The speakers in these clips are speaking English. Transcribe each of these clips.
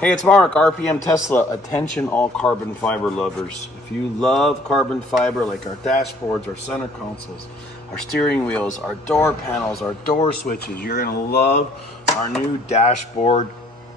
Hey, it's Mark, RPM Tesla. Attention all carbon fiber lovers. If you love carbon fiber like our dashboards, our center consoles, our steering wheels, our door panels, our door switches, you're gonna love our new dashboard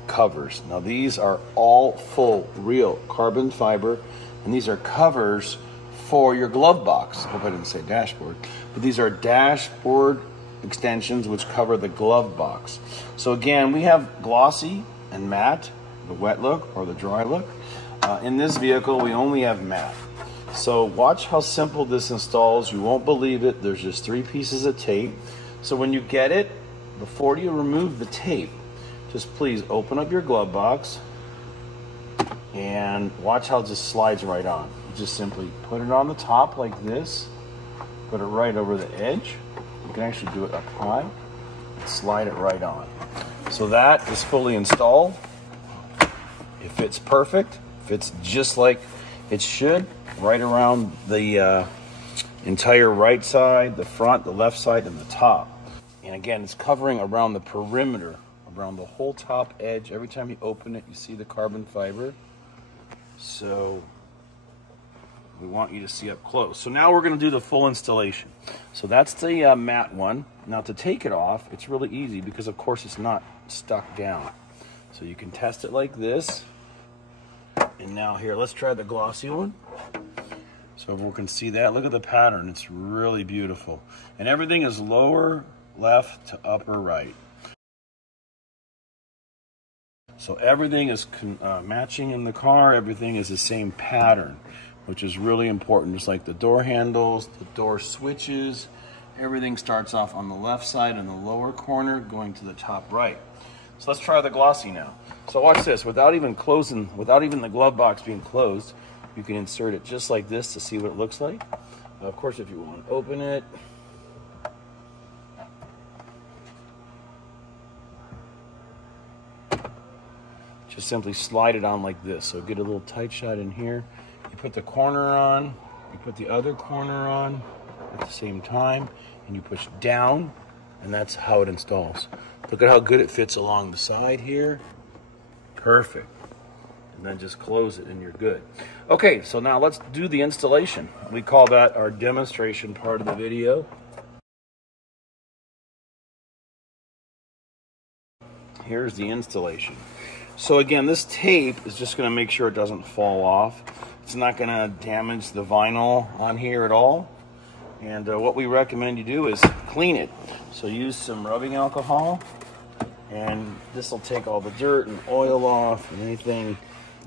covers. Now these are all full, real carbon fiber, and these are covers for your glove box. I hope I didn't say dashboard, but these are dashboard extensions which cover the glove box. So again, we have glossy and matte, the wet look or the dry look. In this vehicle, we only have matte. So watch how simple this installs. You won't believe it. There's just 3 pieces of tape. So when you get it, before you remove the tape, just please open up your glove box and watch how it just slides right on. You just simply put it on the top like this, put it right over the edge. You can actually do it up high and slide it right on. So that is fully installed. It fits perfect, fits just like it should, right around the entire right side, the front, the left side, and the top. And again, it's covering around the perimeter, around the whole top edge. Every time you open it, you see the carbon fiber. So we want you to see up close. So now we're going to do the full installation. So that's the matte one. Now to take it off, it's really easy because of course it's not stuck down. So you can test it like this. And now here, let's try the glossy one. So everyone can see that. Look at the pattern. It's really beautiful. And everything is lower left to upper right. So everything is matching in the car. Everything is the same pattern, which is really important. Just like the door handles, the door switches, everything starts off on the left side in the lower corner going to the top right. So let's try the glossy now. So watch this, without even the glove box being closed, you can insert it just like this to see what it looks like. Of course, if you want to open it, just simply slide it on like this. So get a little tight shot in here. You put the corner on, you put the other corner on at the same time, and you push down, and that's how it installs. Look at how good it fits along the side here. Perfect. And then just close it and you're good. Okay, so now let's do the installation. We call that our demonstration part of the video. Here's the installation. So again, this tape is just going to make sure it doesn't fall off. It's not going to damage the vinyl on here at all. And what we recommend you do is clean it. So use some rubbing alcohol, and this will take all the dirt and oil off and anything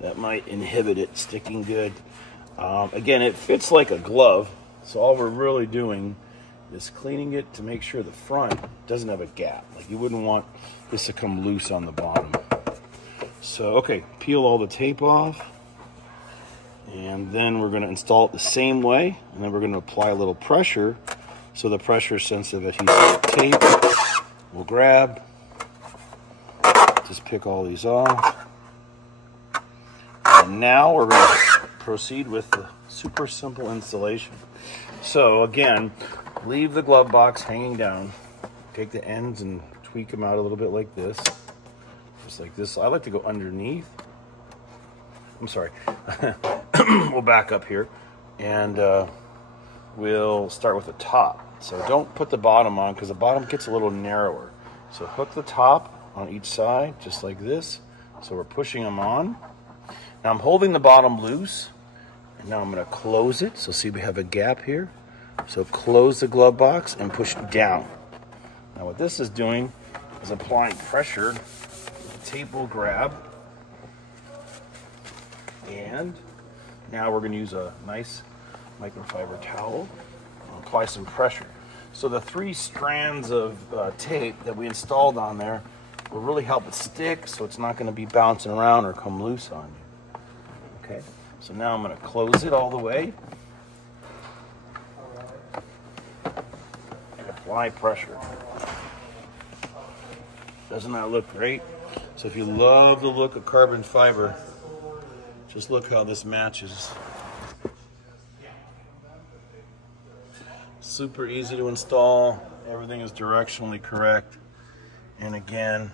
that might inhibit it sticking good. Again, it fits like a glove, so all we're really doing is cleaning it to make sure the front doesn't have a gap. Like you wouldn't want this to come loose on the bottom. So, okay, peel all the tape off. And then we're going to install it the same way, and then we're going to apply a little pressure so the pressure sensitive adhesive tape will grab. Just pick all these off. And now we're going to proceed with the super simple installation. So again, leave the glove box hanging down. Take the ends and tweak them out a little bit like this. Just like this. I like to go underneath. I'm sorry. We'll back up here, and we'll start with the top. So don't put the bottom on because the bottom gets a little narrower. So hook the top on each side, just like this. So we're pushing them on. Now I'm holding the bottom loose, and now I'm going to close it. So see, we have a gap here. So close the glove box and push down. Now what this is doing is applying pressure. The tape will grab. And now we're going to use a nice microfiber towel and apply some pressure. So the 3 strands of tape that we installed on there will really help it stick, so it's not going to be bouncing around or come loose on you. Okay, so now I'm going to close it all the way and apply pressure. Doesn't that look great? So if you love the look of carbon fiber, just look how this matches. Super easy to install. Everything is directionally correct. And again,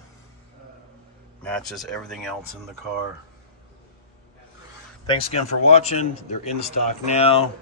Matches everything else in the car. Thanks again for watching. They're in stock now.